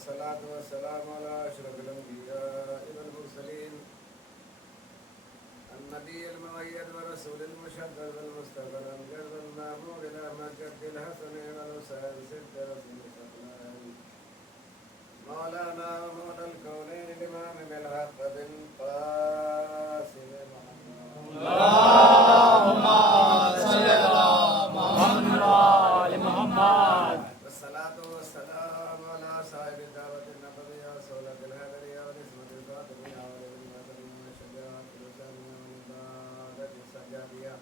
والصلاة والسلام على أشرف الأنبياء والمرسلين النبي المؤيد والرسول المشدد والمصطفى الأمجد والمأمور الأحمد جد الحسن والحسين ست رسول الثقلين مولانا ومولى الكونين الإمام بالحق بن قاسم اللهم صل على محمد وآل محمد. والصلاة والسلام على صاحب الدعوة النبوية وسولة الهدرية ونسمة الفاطمية والمعتمين والشجاعة الوسامية والعبادة السجادية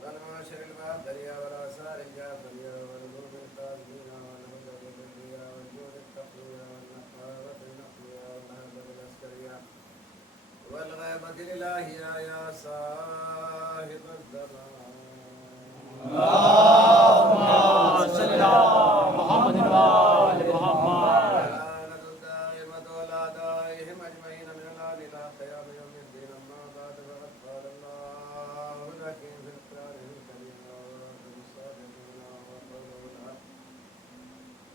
والمعاشر البادرية والآثار الجعفرية والعلوم القاسمية والهدى البدرية والجود التقوية والنقابة النقوية والهبة العسكرية والغيبة الإلهية يا صاحب الزمان اللهم صل على محمد وآل محمد. اللعنة الدائمة على أعدائهم أجمعين من الآن إلى قيام يوم الدين أما بعد فقد قال الله الحكيم في القرآن الكريم وأنتم الصادقون وقوله الحق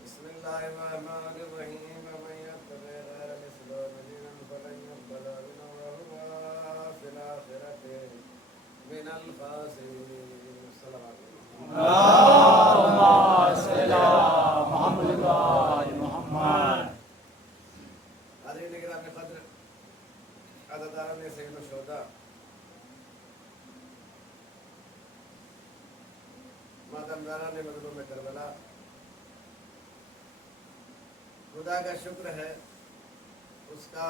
بسم الله الرحمن الرحيم ومن يتبع غير الإسلام دينا فلن يقبل منه وهو في الآخرة من الخاسرين. السلام عليكم. اللهم صل على محمد وآل محمد. حاضرین کرام قدر عزاداران سید الشہداء ماتمداران مظلوم کربلا، خدا کا شکر ہے، اس کا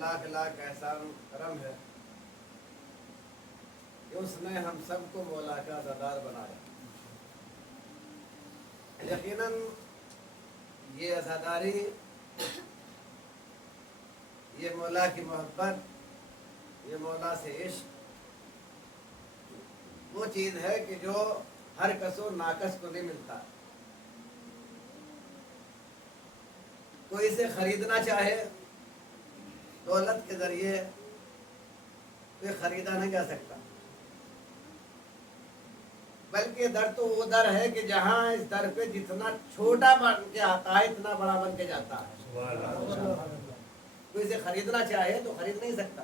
لاکھ لاکھ احسان کرم ہے کہ اس نے ہم سب کو مولا کا عزادار بنایا۔ یقیناً یہ عزاداری، یہ مولا کی محبت، یہ مولا سے عشق وہ چیز ہے کہ جو ہر کس و ناکس کو نہیں ملتا۔ کوئی اسے خریدنا چاہے دولت کے ذریعے تو یہ خریدا نہیں جا سکتا، بلکہ در تو وہ در ہے کہ جہاں اس در پہ جتنا چھوٹا بن کے آتا ہے اتنا بڑا بن کے جاتا ہے۔ کوئی اسے خریدنا چاہے تو خرید نہیں سکتا،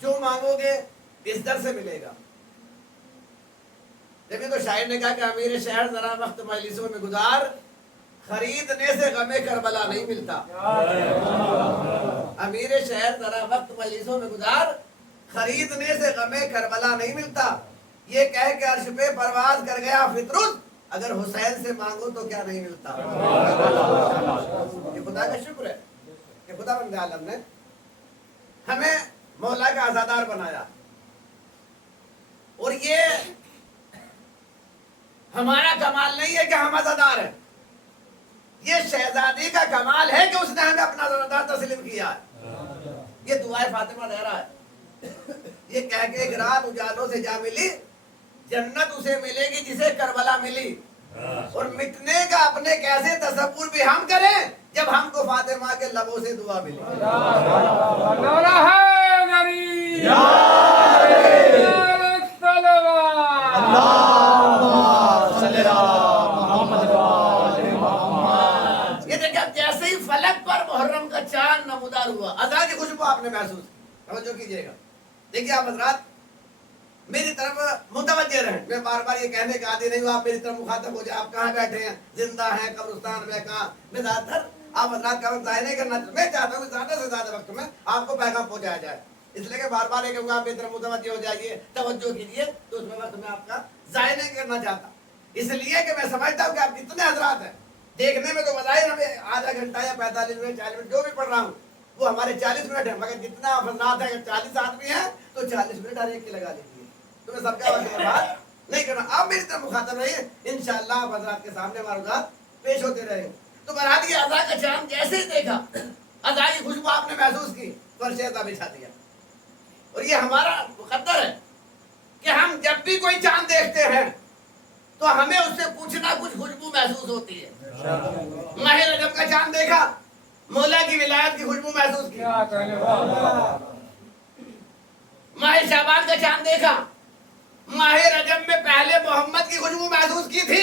جو مانگو گے اس در سے ملے گا۔ جبھی تو شاعر نے کہا کہ امیر شہر ذرا وقت مجلسوں میں گزار، خریدنے سے غم کربلا نہیں ملتا۔ امیر شہر ذرا وقت مجلسوں میں گزار، خریدنے سے غم کربلا نہیں ملتا۔ یہ کہہ کے عرش پہ پرواز کر گیا فطرت، اگر حسین سے مانگو تو کیا نہیں ملتا۔ یہ خدا کا شکر ہے کہ خدا بند عالم نے ہمیں مولا کا عزادار بنایا، اور یہ ہمارا کمال نہیں ہے کہ ہم عزادار ہیں، یہ شہزادی کا کمال ہے کہ اس نے ہمیں اپنا عزادار تسلیم کیا ہے۔ یہ دعائے فاطمہ دے رہا ہے، یہ کہہ کے ایک رات اجالوں سے جا ملی، جنت اسے ملے گی جسے کربلا ملی، اور مٹنے کا اپنے کیسے تصور بھی ہم کریں جب ہم کو فاطمہ کے لبوں سے دعا ملی۔ یہ دیکھا جیسے ہی فلک پر محرم کا چاند نمودار ہوا، اذان کی خوشبو آپ نے محسوس، توجہ کیجئے گا۔ دیکھیے آپ حضرات میری طرف متوجہ رہیں، میں بار بار یہ کہنے کا عادی نہیں ہوں آپ میری طرف مخاطب ہو جائے، آپ کہاں بیٹھے ہیں، زندہ ہیں، قبرستان میں، کہاں، میں زیادہ تر آپ حضرات کا وقت ضائع نہیں کرنا چاہتا، میں چاہتا ہوں کہ زیادہ سے زیادہ وقت میں آپ کو پیغام پہنچایا جائے، اس لیے کہ بار بار یہ کہوں گا آپ میری طرف متوجہ ہو جائیے، توجہ کیجیے، تو اس میں وقت میں آپ کا ضائع نہیں کرنا چاہتا، اس لیے کہ میں سمجھتا ہوں کہ آپ کتنے حضرات ہیں، دیکھنے میں تو بظاہر ہمیں آدھا گھنٹہ یا 45 منٹ 40 منٹ جو بھی پڑھ رہا ہوں وہ ہمارے 40 منٹ ہے، مگر جتنا افراد ہے، اگر 40 آدمی ہیں تو 40 منٹ ہر ایک کی لگا لیجیے، تو میں سب کا وقت برباد نہیں کرنا۔ آپ میری طرف مخاطب رہیے، انشاءاللہ آپ حضرات کے سامنے معروضات پیش ہوتے رہیں گے۔ تو بہرحال یہ عزا کا چاند جیسے ہی دیکھا، عزا کی خوشبو آپ نے محسوس کی، فرش عزا بچھا دیا، اور یہ ہمارا مقدر ہے کہ ہم جب بھی کوئی چاند دیکھتے ہیں تو ہمیں اس سے کچھ نہ کچھ خوشبو محسوس ہوتی ہے۔ ماہ رجب کا چاند دیکھا، مولا کی ولایت کی خوشبو محسوس کی۔ ماہ شعبان کا چاند دیکھا، ماہ رجب میں پہلے محمد کی خوشبو محسوس کی تھی،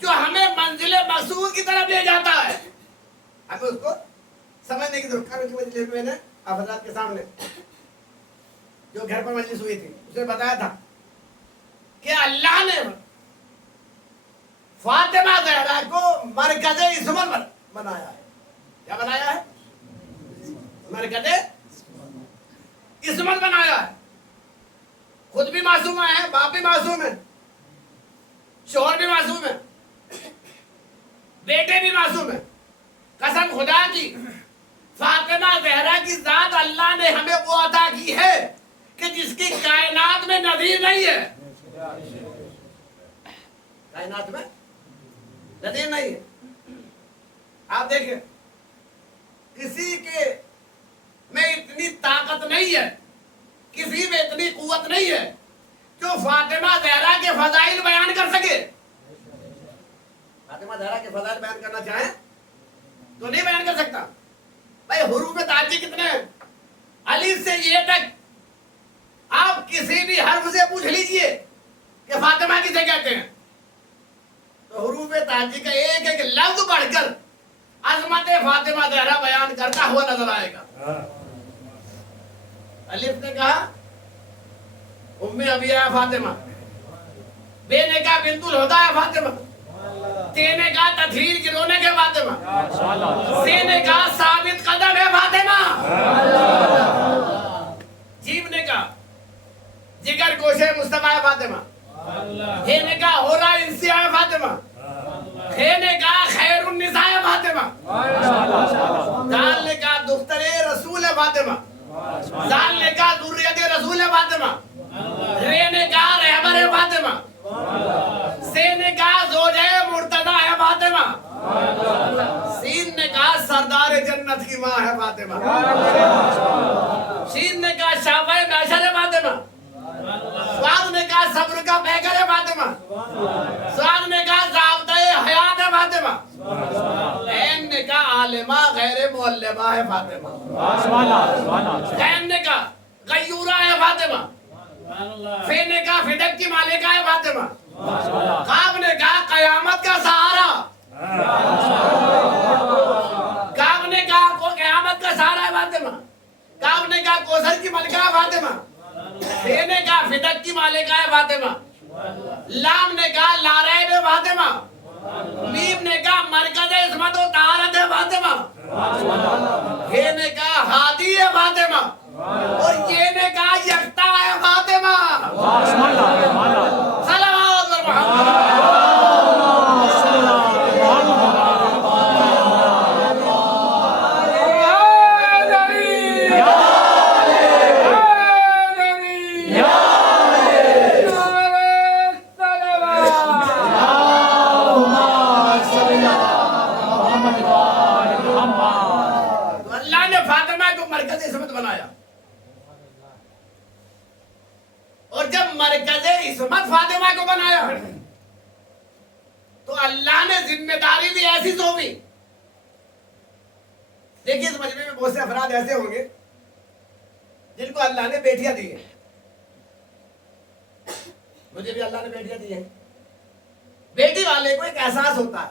جو ہمیں منزل مقصود کی طرف لے جاتا ہے. ہمیں اس کو سمجھنے کی ضرورت ہے. میں نے آپ حضرات کے سامنے جو گھر پر مجلس ہوئی تھی اس نے بتایا تھا کہ اللہ نے فاطمہ زہرا کو مرکز عصمت بنایا ہے. کیا بنایا ہے؟ مرکز عصمت بنایا ہے. خود بھی معصوم ہے, باپ بھی معصوم ہے, شوہر بھی معصوم ہے, بیٹے بھی معصوم ہے. قسم خدا کی فاطمہ زہرا کی ذات اللہ نے ہمیں وہ عطا کی ہے کہ جس کی کائنات میں نظیر نہیں ہے. کائنات میں نظیر نہیں ہے. آپ دیکھیں کسی کے میں اتنی طاقت نہیں ہے, کسی میں اتنی قوت نہیں ہے جو فاطمہ زہرا کے فضائل بیان کر سکے. فاطمہ زہرا کے فضائل بیان کرنا چاہیں تو نہیں بیان کر سکتا. بھائی حروف تعجی کتنے ہیں؟ الف سے یہ تک آپ کسی بھی حرف سے پوچھ لیجئے کہ فاطمہ کسے کہتے ہیں تو حروف تعجی کا ایک ایک لفظ پڑھ کر عظمت فاطمہ زہرا بیان کرتا ہوا نظر آئے گا. الف نے کہا ام ابیہ فاطمہ, بے نے کہا بنت الہدیٰ فاطمہ, تے نے کہا تطہیر کی رونق ہے فاطمہ, سے نے کہا ثابت قدم ہے فاطمہ, جیم نے کہا جگر گوشے مصطفیٰ ہے فاطمہ, ہے نے کہا ہورا انسیہ ہے فاطمہ, خے نے کہا خیر النساء ہے فاطمہ, دال نے کہا دختر رسول ہے فاطمہ, زال نے کہا ذریت رسول ہے فاطمہ, رے نے کہا رہبر ہے فاطمہ, سے نے کہا زوجہ مرتضی ہے فاطمہ, سین نے کہا سردار جنت کی ماں ہے فاطمہ, شین نے کہا شافع معشر ہے فاطمہ, سواد نے کہا صبر کا پیکر ہے فاطمہ, سواد نے کہا ضابطہ حیات ہے فاطمہ, عین نے کہا عالمہ غیر معلمہ ہے فاطمہ, غین نے کہا غیورہ ہے فاطمہ, فے نے کہا فدق کی مالکہ ہے فاطمہ, قاب نے کہا قیامت کا سہارا, قاب نے کہا قیامت کا سہارا ہے فاطمہ, قاب نے کہا کوثر کی ملکہ ہے فاطمہ, فے نے کہا فدق کی مالکہ ہے فاطمہ, لام نے کہا لاریب ہے فاطمہ, میم نے کہا مرکز عصمت و طہارت ہے فاطمہ, ہے نے کہا ہادی ہے فاطمہ, اور یہ نے کہا یکتا ہے فاطمہ. صلوات اور محمد بنایا. اور جب مرکز عصمت فاطمہ کو بنایا تو اللہ نے ذمہ داری بھی ایسی سونپی. دیکھیے اس مجمع میں بہت سے افراد ایسے ہوں گے جن کو اللہ نے بیٹیاں دی ہیں. مجھے بھی اللہ نے بیٹیاں دی ہیں. بیٹی والے کو ایک احساس ہوتا ہے.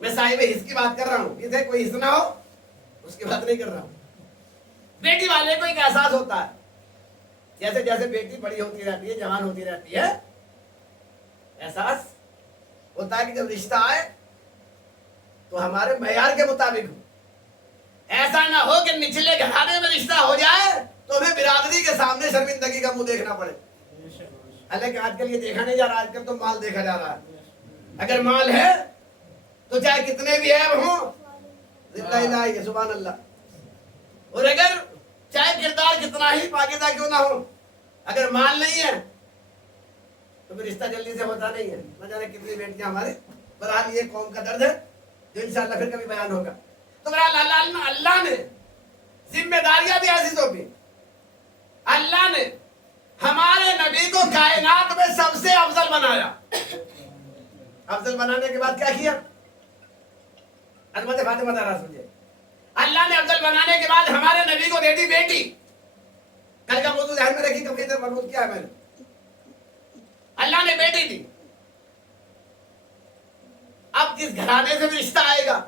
میں صاحب حص کی بات کر رہا ہوں, کسی کوئی حص نہ ہو اس کی بات نہیں کر رہا ہوں. بیٹی والے کو ایک احساس ہوتا ہے. جیسے جیسے بیٹی بڑی ہوتی رہتی ہے, جوان ہوتی رہتی ہے, احساس ہوتا ہے کہ جب رشتہ آئے تو ہمارے معیار کے مطابق ہو. ایسا نہ ہو کہ نچلے گھرانے میں رشتہ ہو جائے تو ہمیں برادری کے سامنے شرمندگی کا منہ دیکھنا پڑے. حالانکہ آج کل یہ دیکھا نہیں جا رہا, آج کل تو مال دیکھا جا رہا ہے. اگر مال ہے تو چاہے کتنے بھی عیب ہوں زندہ الہی ہے, سبحان اللہ. اور اگر چاہے کردار کتنا ہی پاکیزہ کیوں نہ ہو, اگر مال نہیں ہے تو پھر رشتہ جلدی سے ہوتا نہیں ہے. نہ جانے کتنی بیٹیاں ہمارے. بہرحال یہ قوم کا درد ہے جو انشاءاللہ پھر کبھی بیان ہوگا. تو بہرحال اللہ نے ذمہ داریاں بھی ایسی سونپی. اللہ نے ہمارے نبی کو کائنات میں سب سے افضل بنایا. افضل بنانے کے بعد کیا کیا؟ عظمت فاطمہ زہرا سمجھے. اللہ نے افضل بنانے کے بعد ہمارے نبی کو دے دی بیٹی. کل کا موضوع ذہن میں رکھی, کبھی ادھر مربوط کیا ہے میں نے. اللہ نے بیٹی دی. اب جس گھرانے سے بھی رشتہ آئے گا،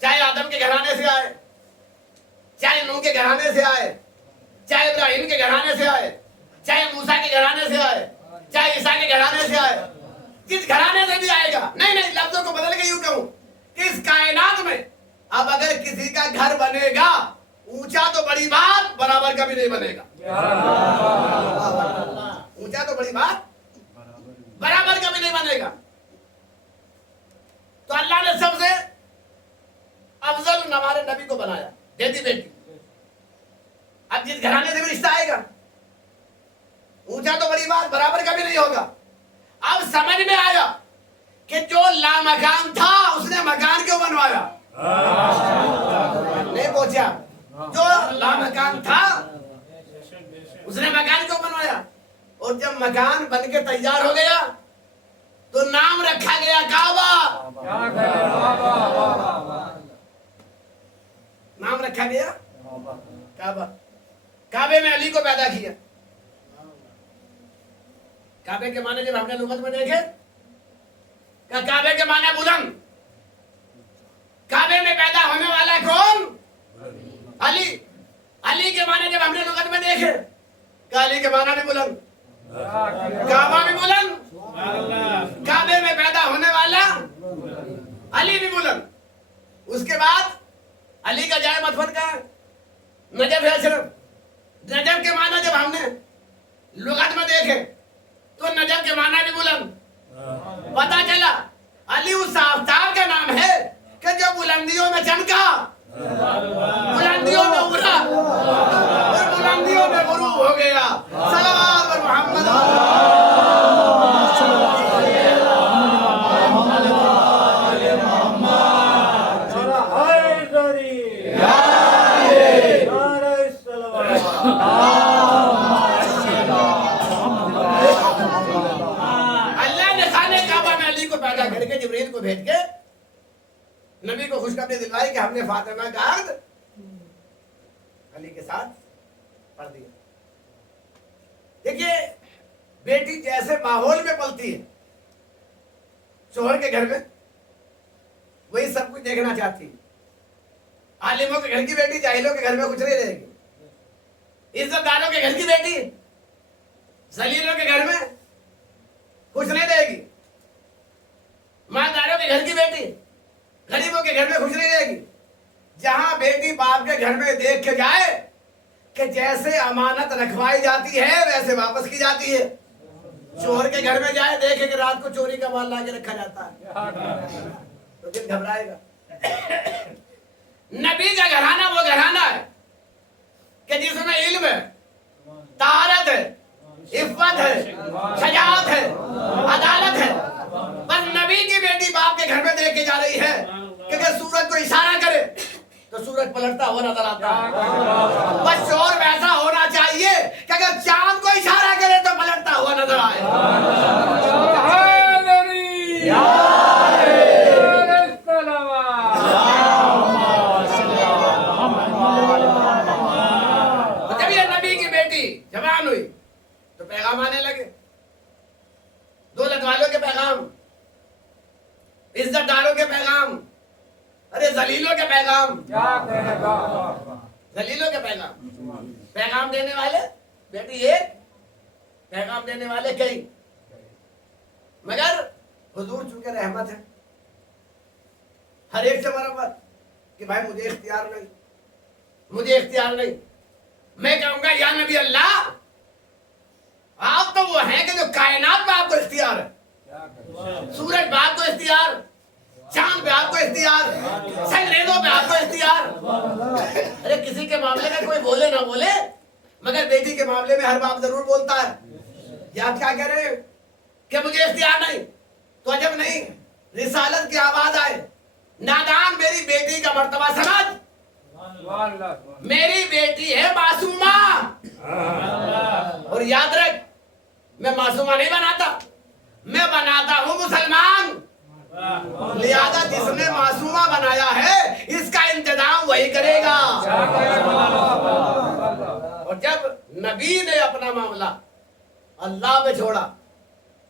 چاہے آدم کے گھرانے سے آئے، چاہے نوح کے گھرانے سے آئے، چاہے ابراہیم کے گھرانے سے آئے، چاہے موسیٰ کے گھرانے سے آئے، چاہے عیسیٰ کے گھرانے سے آئے، جس گھرانے سے بھی آئے گا، نہیں لفظوں کو بدل کے یوں کہوں کہ اس کائنات میں اب اگر کسی کا گھر بنے گا، اونچا تو بڑی بات، برابر کا بھی نہیں بنے گا۔ اونچا تو بڑی بات، برابر کا بھی نہیں بنے گا۔ تو اللہ نے سب سے افضل ہمارے نبی کو بنایا، بیٹی بیٹی۔ اب جس گھرانے سے بھی رشتہ آئے گا، اونچا تو بڑی بات، برابر کا بھی نہیں ہوگا۔ اب سمجھ میں آیا کہ جو لامکان تھا اس نے مکان کیوں بنوایا؟ نہیں پہنچا۔ جو لامکان تھا اس نے مکان کیوں بنوایا؟ اور جب مکان بن کے تیار ہو گیا تو نام رکھا گیا کعبہ۔ نام رکھا گیا کعبہ۔ کعبے میں علی کو پیدا کیا۔ کعبے کے معنی جب ہم نے لغت میں دیکھے کہ کعبے کے معنی بلند، کعبے میں پیدا ہونے والا کون؟ علی۔ علی کے معنی جب ہم نے لغت میں دیکھے کہ علی کے معنی بھی بلند، کعبہ بھی بلند، کعبے میں پیدا ہونے والا علی بھی بلند۔ اس کے بعد علی کا جائے مدفن کا نجف ہے صرف۔ نجف کے معنی جب ہم نے لغت میں دیکھے تو نجف کے معنی بھی بلند۔ پتا چلا علی اس آفتاب کا نام ہے کہ جو بلندیوں میں چمکا، بلندیوں میں ابھرا اور بلندیوں میں غروب ہو گیا۔ صلوات پر محمد۔ اللہ نے خانے کعبہ میں علی کو پیدا کر کے جبریل کو بھیج کے نبی کو خوشخبری دلوائی کہ ہم نے فاطمہ کا عقد علی کے ساتھ پڑھ دیا۔ دیکھیے بیٹی جیسے ماحول میں پلتی ہے، شوہر کے گھر میں وہی سب کچھ دیکھنا چاہتی ہے۔ عالموں کے گھر کی بیٹی جاہلوں کے گھر میں کچھ نہیں رہے گی۔ عزت داروں کے گھر کی بیٹی ذلیلوں کے گھر میں خوش نہیں رہے گی۔ مالداروں کے گھر کی بیٹی غریبوں کے گھر میں خوش نہیں رہے گی۔ جہاں بیٹی باپ کے گھر میں دیکھ کے جائے کہ جیسے امانت رکھوائی جاتی ہے ویسے واپس کی جاتی ہے۔ شوہر کے گھر میں جائے دیکھے کہ رات کو چوری کا مال لا کے رکھا جاتا ہے تو دل گھبرائے گا۔ نبی کا گھرانہ وہ گھرانہ ہے کہ جس میں علم ہے، طہارت ہے، عفت ہے، شجاعت ہے، عدالت ہے۔ پر نبی کی بیٹی باپ کے گھر میں دیکھ کے جا رہی ہے کہ اگر سورج کو اشارہ کرے تو سورج پلٹتا ہوا نظر آتا ہے۔ بس شور ویسا ہونا چاہیے کہ اگر چاند کو اشارہ کرے تو پلٹتا ہوا نظر آئے۔ جب یہ نبی کی بیٹی جوان ہوئی تو پیغام آنے لگے، دولت والوں کے پیغام، عزت داروں کے پیغام، ارے ذلیلوں کے پیغام، ذلیلوں کے پیغام۔ پیغام دینے والے بیٹی ایک، پیغام دینے والے کئی، مگر حضور چونکہ رحمت ہے، ہر ایک سے مرمت کہ بھائی مجھے اختیار نہیں، مجھے اختیار نہیں۔ میں کہوں گا یا نبی اللہ، آپ تو وہ ہیں کہ جو کائنات میں آپ کو اختیار ہے۔ سورج پہ آپ کو اختیار، چاند پہ آپ کو اختیار، سنگریزوں پہ آپ کو اختیار۔ ارے کسی کے معاملے میں کوئی بولے نہ بولے، مگر بیٹی کے معاملے میں ہر باپ ضرور بولتا ہے۔ یا کیا کہہ رہے ہیں کہ مجھے اختیار نہیں، تو عجب نہیں رسالت کی آواز آئے، نادان میری بیٹی کا مرتبہ سمجھ، میری بیٹی ہے معصومہ۔ اور یاد رکھ، میں معصومہ نہیں بناتا، میں بناتا ہوں مسلمان۔ لہذا جس نے معصومہ بنایا ہے اس کا انتظام وہی کرے گا۔ اور جب نبی نے اپنا معاملہ اللہ پہ چھوڑا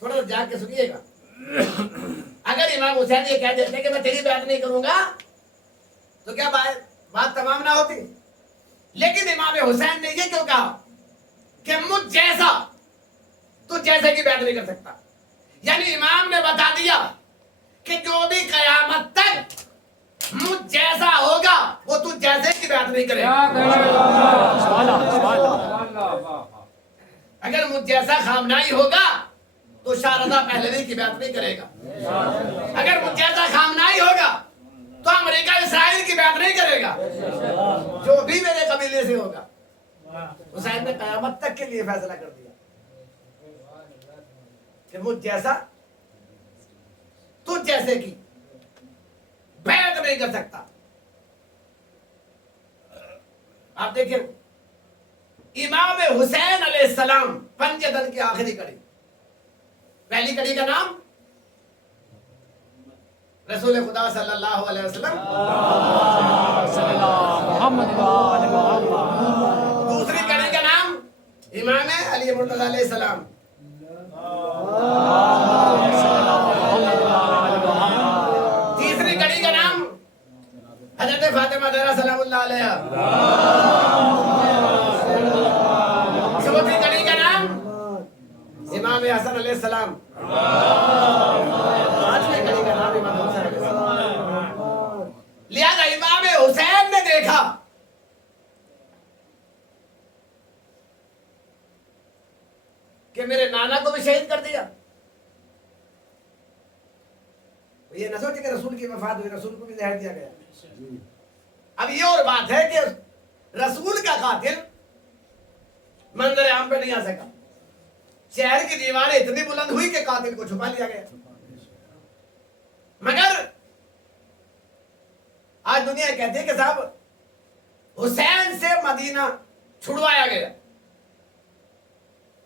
تھوڑا سا جاگ کے سنیے گا. اگر امام حسین یہ کہہ دیتے کہ میں تیری بیعت نہیں کروں گا تو کیا بات تمام نہ ہوتی. لیکن امام حسین نے یہ کیوں کہا کہ مجھ جیسا تو جیسے کی بیعت نہیں کر سکتا. یعنی امام نے بتا دیا کہ جو بھی قیامت تک مجھ جیسا ہوگا وہ تو جیسے کی بیعت نہیں کرے گا. اگر مجھ جیسا خامنائی ہوگا تو شاہ رضا پہلوی کی بیعت نہیں کرے گا. اگر مجھ جیسا خامنائی ہوگا تو امریکہ اسرائیل کی بیعت نہیں کرے گا. جو بھی میرے قبیلے سے ہوگا. حسین نے قیامت تک کے لیے فیصلہ کر دیا کہ مجھ جیسا تجھ جیسے کی بیعت نہیں کر سکتا. آپ دیکھیں امام حسین علیہ السلام پنجدن کی آخری کڑی. پہلی کڑی کا نام رسول خدا صلی اللہ علیہ وسلم. دوسری کڑی کا نام امام علی مرتضی علیہ السلام. تیسری کڑی کا نام حضرت فاطمہ زہرا سلام اللہ علیہا. چوتھی کڑی کا نام امام حسن علیہ السلام. پانچویں کڑی کا نام امام حسین علیہ السلام. لہذا امام حسین نے دیکھا کہ میرے نانا کو بھی شہید کر دیا. یہ نہ سوچے کہ رسول کی وفات ہوئی, رسول کو بھی زہر دیا گیا. اب یہ اور بات ہے کہ رسول کا قاتل منظر عام پہ نہیں آ سکا. شہر کی دیواریں اتنی بلند ہوئی کہ قاتل کو چھپا لیا گیا. مگر آج دنیا کہتی ہے کہ صاحب حسین سے مدینہ چھڑوایا گیا.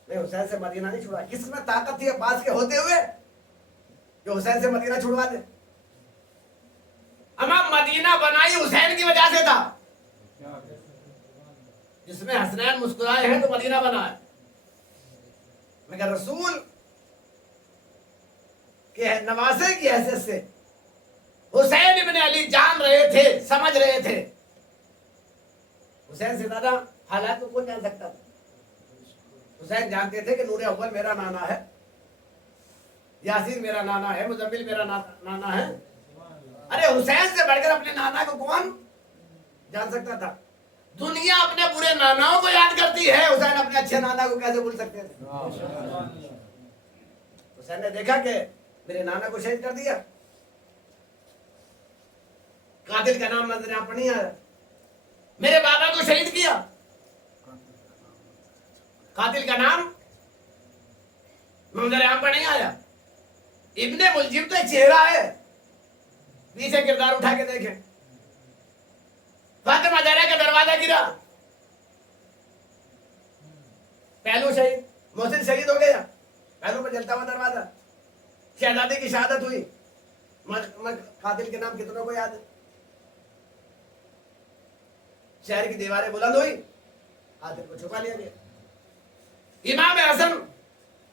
نہیں, حسین سے مدینہ نہیں چھڑوایا. کس میں طاقت تھی عباس کے ہوتے ہوئے جو حسین سے مدینہ چھڑوا دے؟ اما مدینہ بنائی حسین کی وجہ سے تھا. جس میں حسنین مسکرائے ہیں تو مدینہ بنا ہے. مگر رسول کے نواسے کی حیثیت سے حسین ابن علی جان رہے تھے, سمجھ رہے تھے. حسین سے زیادہ حالات کو کون جان سکتا تھا؟ حسین جانتے تھے کہ نور اول میرا نانا ہے, یاسین میرا نانا ہے, مزمل میرا نانا ہے. ارے حسین سے بڑھ کر اپنے نانا کو کون جان سکتا تھا؟ دنیا اپنے برے ناناؤں کو یاد کرتی ہے, حسین اپنے اچھے نانا کو کیسے بھول سکتے تھے؟ حسین نے دیکھا کہ میرے نانا کو شہید کر دیا. قاتل کا نام نظر یہاں پر نہیں آیا. میرے بابا کو شہید کیا, قاتل کا نام منظر عام پر نہیں آیا. ابن ملجم تو ایک چہرہ ہے, پیچھے کردار اٹھا کے دیکھیں. فاطمہ زہرا کا دروازہ گرا, پہلو شہید, محسن شہید ہو گیا, پہلو پر جلتا ہوا دروازہ. شہزادی کی شہادت ہوئی. قاتل کے نام کتنوں کو یاد ہے؟ شہر کی دیواریں بلند ہوئی, قاتل کو چھپا لیا گیا. امام حسن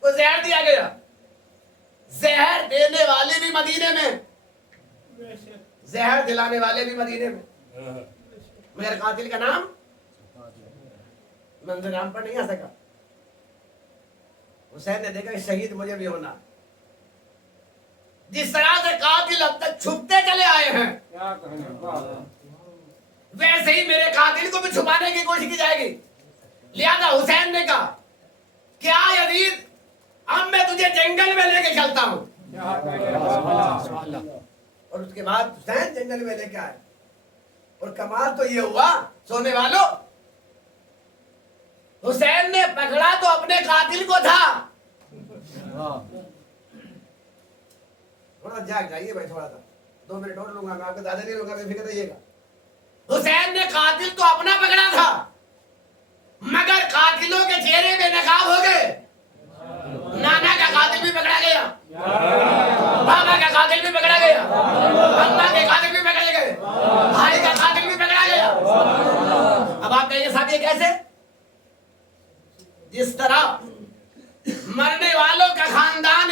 کو زہر دیا گیا. زہر دینے والے بھی مدینے میں, زہر دلانے والے بھی مدینے میں, مگر قاتل کا نام منظر عام پر نہیں آ سکا. حسین نے دیکھا کہ شہید مجھے بھی ہونا. جس طرح سے قاتل اب تک چھپتے چلے آئے ہیں, ویسے ہی میرے قاتل کو بھی چھپانے کی کوشش کی جائے گی. لہذا حسین نے کہا کیا یزید, اب میں تجھے جنگل میں لے کے چلتا ہوں. اور اس کے بعد حسین جنگل میں لے کے آئے. اور کمال تو یہ ہوا سونے والوں, حسین نے پکڑا تو اپنے قاتل کو تھا. تھوڑا جاگ جائیے بھائی, تھوڑا سا 2 منٹ اور لوں گا, میں آپ کو زیادہ نہیں لوں گا, بے فکر رہیے گا. حسین نے قاتل تو اپنا پکڑا تھا, مگر قاتلوں کے چہرے بے نقاب ہو گئے. نانا کا قاتل بھی پکڑا گیا, بابا کا قاتل بھی پکڑا گیا, اماں کے قاتل بھی پکڑے گئے, بھائی کا قاتل بھی پکڑا گیا. اب آپ کہیے صاحب یہ کیسے؟ جس طرح مرنے والوں کا خاندان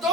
2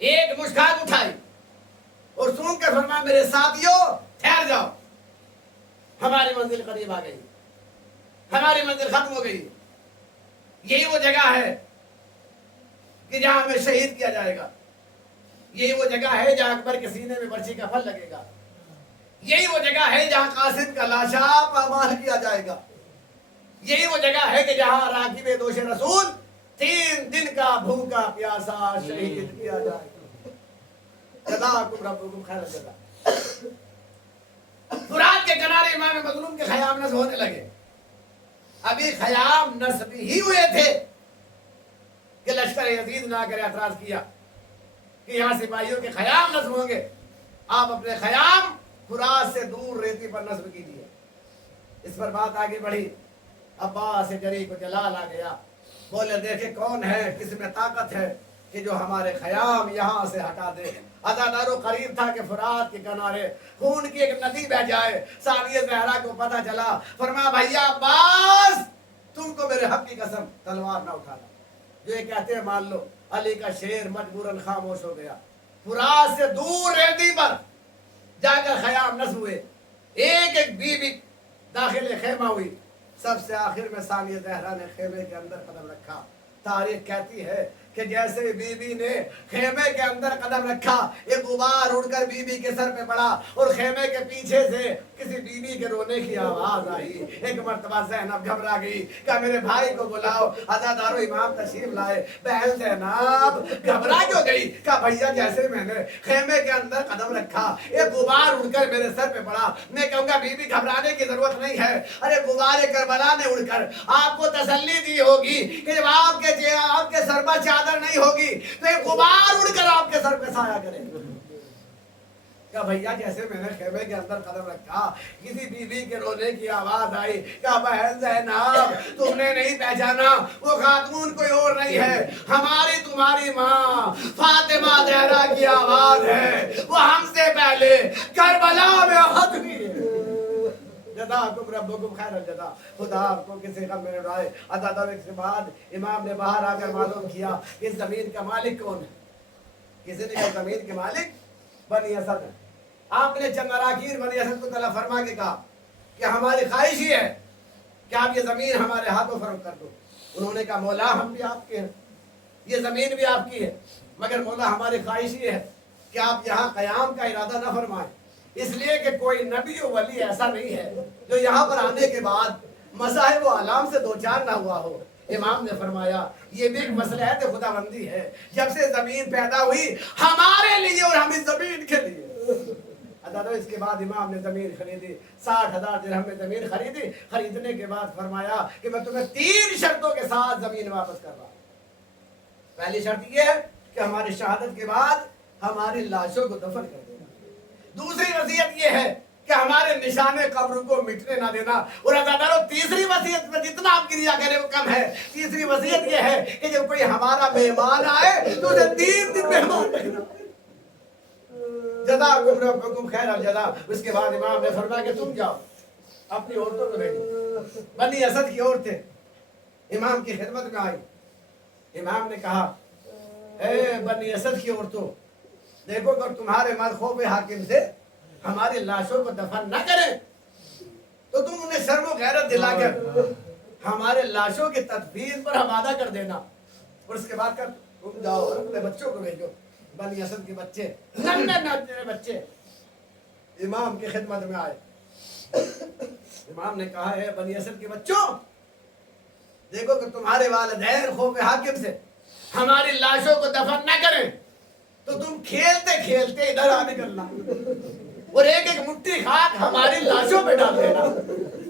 ایک مشکات اٹھائی اور سونگ کر فرمایا میرے ساتھیوں ٹھہر جاؤ، ہماری منزل قریب آ گئی، ہماری منزل ختم ہو گئی، یہی وہ جگہ ہے کہ جہاں ہمیں شہید کیا جائے گا، یہی وہ جگہ ہے جہاں اکبر کے سینے میں برچی کا پھل لگے گا، یہی وہ جگہ ہے جہاں قاسم کا لاشا پامال کیا جائے گا، یہی وہ جگہ ہے کہ جہاں راکب دوش رسول 3 دن کا بھوکا پیاسا شہید کیا جائے گا۔ جزاکم ربکم خیر الجزا۔ فرات کے کنارے امام مظلوم کے خیام نصب ہونے لگے، ابھی خیام نصب ہی ہوئے تھے کہ لشکر یزید نے آ کر اعتراض کیا کہ یہاں سپاہیوں کے خیام نصب ہوں گے، آپ اپنے خیام فرات سے دور ریتی پر نصب کیجیے۔ اس پر بات آگے بڑھی، عباس جری کو جلال آ گیا، بولے دیکھے کون ہے، کس میں طاقت ہے کہ جو ہمارے خیام یہاں سے ہٹا دے۔ عزادارو قریب تھا کہ فرات کے کنارے خون کی ایک ندی بہ جائے۔ ثانیہ زہرا کو پتہ چلا، فرمایا بھیا عباس تم کو میرے حق کی قسم تلوار نہ اٹھانا، جو یہ کہتے ہیں مان لو۔ علی کا شیر مجبوراً خاموش ہو گیا۔ فرات سے دور ریتی پر جا کر خیام نصب ہوئے، ایک ایک بی بی داخل خیمہ ہوئی، سب سے آخر میں ثانیہ زہرا نے خیمے کے اندر قدم رکھا۔ تاریخ کہتی ہے کہ جیسے بی بی نے خیمے کے اندر قدم رکھا، ایک غبار اڑ کر بی بی کے سر پہ پڑا اور خیمے کے پیچھے سے کسی بی بی کے رونے کی آواز آئی۔ ایک مرتبہ زینب گھبرا گئی، کہا میرے بھائی کو بلاؤ۔ عزادارو امام تشریف لائے، بہن زینب گھبرا کیوں گئی؟ کہا بھیا جیسے میں نے خیمے کے اندر قدم رکھا، ایک غبار اڑ کر میرے سر پہ پڑا، میں کہوں گا بی بی گھبرانے کی ضرورت نہیں ہے۔ ارے غبار کربلا نے اڑ کر آپ کو تسلی دی ہوگی کہ جب آپ کے سر پر چادر نہیں ہوگی تو ایک غبار اڑ کر آپ کے سر پہ سایہ کرے۔ کہا بھیا جیسے میں نے خیمے کے اندر قدم رکھا، کسی بی بی کے رونے کی آواز آئی۔ کہا بہن زینب تم نے نہیں پہچانا، وہ خاتون کوئی اور نہیں ہے، ہماری تمہاری ماں فاطمہ زہرا کی آواز ہے، وہ ہم سے پہلے کربلا میں احد ہوئی ہے۔ جزاکم ربکم خیر الجزا۔ خدا آپ کو کسی غم میں اڑائے۔ عزادارو کے بعد امام نے باہر آ کر معلوم کیا کہ زمین کا مالک کون ہے۔ کسی نے کہا زمین کے مالک بنی اسد ہے۔ آپ نے چند اراکین بنی اسد کو طلب فرما کے کہا کہ ہماری خواہش ہی ہے کہ آپ یہ زمین ہمارے ہاتھوں فروخت کر دو۔ انہوں نے کہا مولا ہم بھی آپ کے ہیں، یہ زمین بھی آپ کی ہے، مگر مولا ہماری خواہش یہ ہے کہ آپ یہاں قیام کا ارادہ نہ فرمائیں، اس لیے کہ کوئی نبی و ولی ایسا نہیں ہے جو یہاں پر آنے کے بعد مذاہب و اعلام سے دوچار نہ ہوا ہو۔ امام نے فرمایا یہ بھی ایک مسلحت خداوندی ہے، جب سے زمین پیدا ہوئی ہمارے لیے اور ہم اس زمین کے لیے۔ اس کے بعد امام نے زمین خریدی، 60,000 درہم میں زمین خریدی۔ خریدنے کے بعد فرمایا کہ میں تمہیں 3 شرطوں کے ساتھ زمین واپس کر رہا ہوں۔ پہلی شرط یہ ہے کہ ہماری شہادت کے بعد ہماری لاشوں کو دفن کر دینا۔ دوسری وصیت یہ ہے کہ ہمارے نشان قبر کو مٹنے نہ دینا۔ اور عزادارو تیسری وصیت میں جتنا آپ کی ریا کرے وہ کم ہے۔ تیسری وصیت یہ ہے کہ جب کوئی ہمارا مہمان آئے تو اسے 3 دن مہمان رہنا۔ جزاکم ربکم خیر الجزا۔ اس کے بعد امام نے فرمایا کہ تم جاؤ اپنی عورتوں کو بھیجو۔ بنی اسد کی عورتیں امام کی خدمت میں آئی۔ امام نے کہا اے بنی اسد کی عورتوں، دیکھو اگر تمہارے مرد خوف حاکم سے ہماری لاشوں کو دفن نہ کریں تو تم انہیں شرم و غیرت دلا کر ہمارے لاشوں کی تدفین پر حوالہ کر دینا، اور اس کے بعد تم جاؤ اور اپنے بچوں کو بھیجو۔ بنی اسد کے بچے ننھے بچے امام کی خدمت میں آئے۔ امام نے کہا ہے بنی اسد کے بچوں، دیکھو کہ تمہارے والدین خوف حاکم سے ہماری لاشوں کو دفن نہ کریں تو تم کھیلتے کھیلتے ادھر آ نکلنا اور ایک ایک مٹھی خاک ہماری لاشوں پہ ڈال دینا،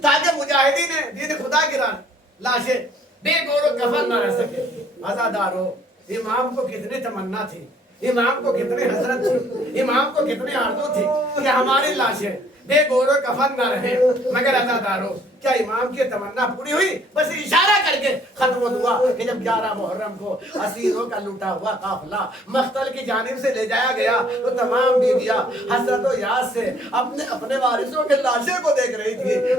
تاکہ مجاہدین دین خدا کی راہ لاشیں بے گور و کفن نہ رہ سکے۔ عزادارو امام کو کتنی تمنا تھی، امام کو کتنی حسرت تھی، امام کو کتنی آرزو تھی کہ ہماری لاشیں بے گور و کفن نہ رہے، مگر عزادارو کیا امام کی تمنا پوری ہوئی؟ بس اشارہ کر کے ختم ہوا کہ جب 11 محرم کو اسیروں کا لوٹا ہوا قافلہ مقتل کی جانب سے لے جایا گیا تو تمام بیویاں حسرت و یاس سے اپنے وارثوں کے لاشیں کو دیکھ رہی تھی۔